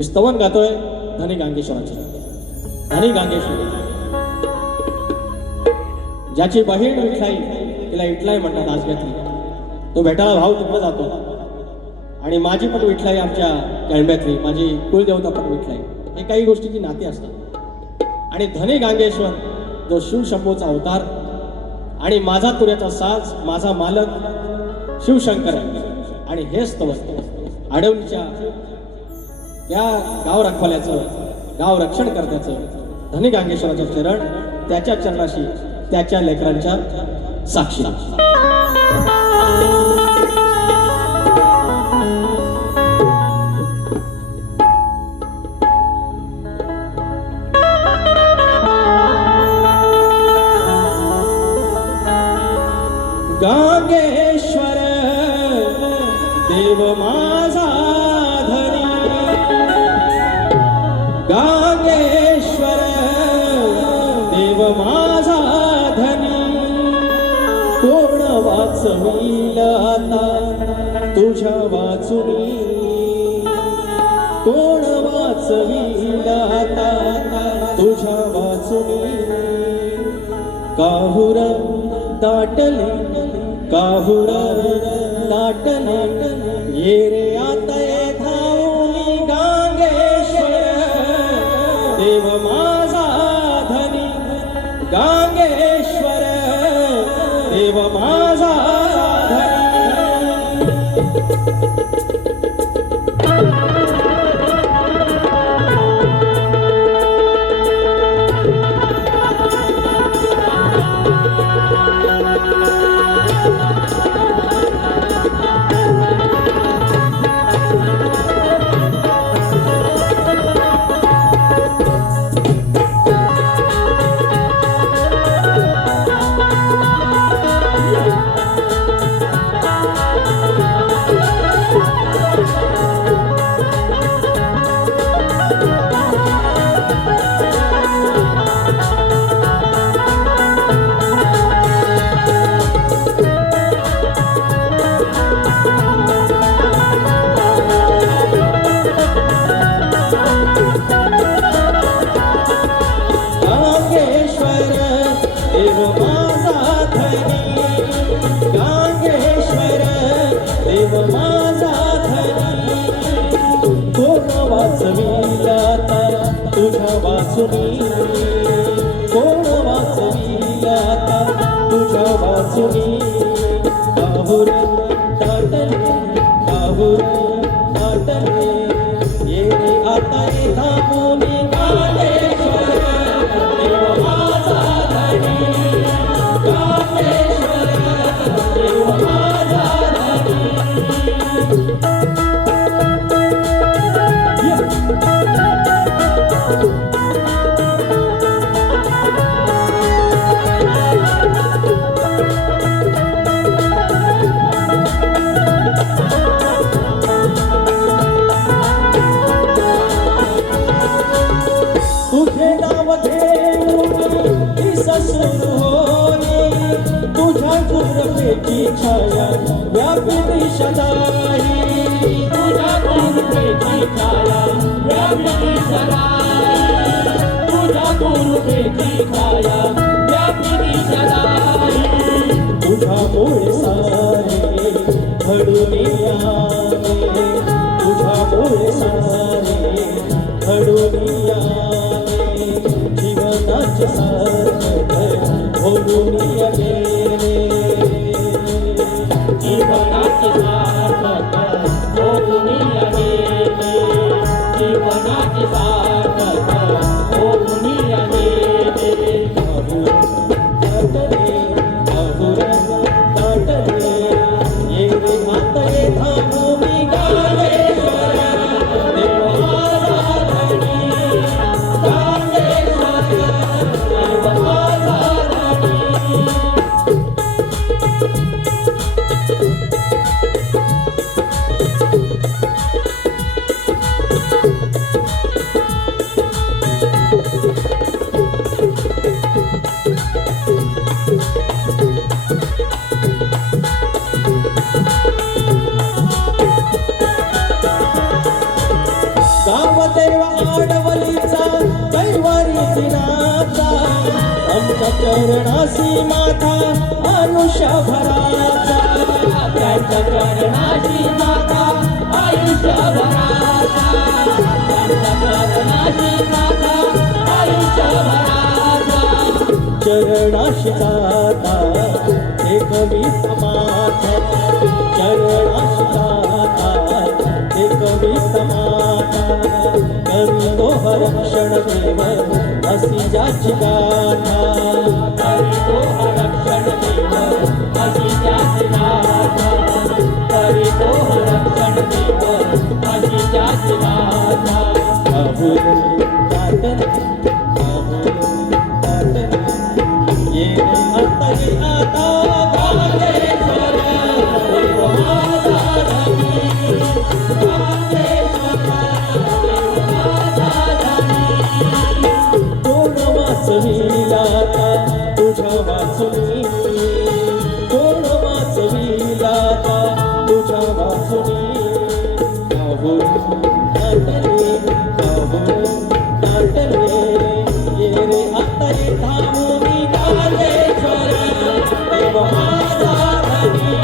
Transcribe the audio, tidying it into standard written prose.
स्तवन गातोय धनी गांगेश्वराचे. धनी गांगेश्वर ज्याची बहीण विठलाई, तिला इटलाई म्हणतात आज घेतली, तो भेटायला भाऊ तिकडे जातो. आणि माझी पण विठलाई आमच्या केळंब्यातली, माझी कुलदेवता पण विठलाई. हे काही गोष्टीची नाती असतात. आणि धनी गांगेश्वर जो शिवशंभूचा अवतार आणि माझा तुऱ्याचा साज, माझा मालक शिवशंकर आहे. आणि हे स्तवन आडवणीच्या या गाव रखवाल्याचं, गाव रक्षण करण्याचं धनी गांगेश्वराचं चरण, त्याच्या चरणाशी त्याच्या लेकरांच्या साक्षी. गांगेश्वर देव माझा धनी, गांगेश्वर देव माझा धनी, कोण वाचवील आता तुझ्या वाचुनी, कोण वाचवील आता तुझ्या वाचुनी. काहुर दाटले, काहुर दाटले, ये रे आता ये धावूनी. गांगेश्वर देव माझा धनी, गांगेश्वर देव माझा धनी. तुझ्या वाचुनी, कोण वाचवील आता तुझ्या वाचुनी. काहुर दाटले, काहुर दाटले, ये रे आता ये धावूनी. गांगेश्वर देव माझा धनी, गांगेश्वर देव माझा धनी. तुझे नाव घेऊन सुरू होई, तुझ्या गुरुपेची छाया व्यापी सदाई, तुझ्या गुरुपेची छाया व्यापी सदाई, तुझ्या गुरुपेची छाया व्यापी सदाई. तुझ्यामुळे सारे घडून आले, तुझ्यामुळे सारे घडून आले, जीवनाचे सार्थक होऊन गेले, जीवनाचे सार्थक होऊन गेले, जीवनाचे सार्थक होऊन गेले. काहुर दाटले, काहुर दाटले, ये रे आता ये धावूनी. गांगेश्वर देव माझा धनी, गांगेश्वर देव माझा धनी. चरणासी माझा आयुष्यभराचा त्यांच्या चरणाशी माझा आयुष्यभराचा त्यांच्या चरणाशी माझा आयुष्यभराचा चरणाशी जाता एक मी समाधा चरणाशी जाता एक मी समाधा करीतो रक्षण देव असी ज्याची गाथा करीतो रक्षण देव अशी त्याची गाथा करीतो रक्षण देव अशी त्याची गाथा अभुर ताटन अभुर ताटन ये आता ये आता कामेश्वर देव माझा धनी कामेश्वर देव माझा धनी कोण वाचविला आता तुझ्या वाचुनी कोण वाचविला आता तुझ्या वाचुनी अभुर ताटले अभुर ताटले ये रे आता ये धामोनी कामेश्वर देव माझा धनी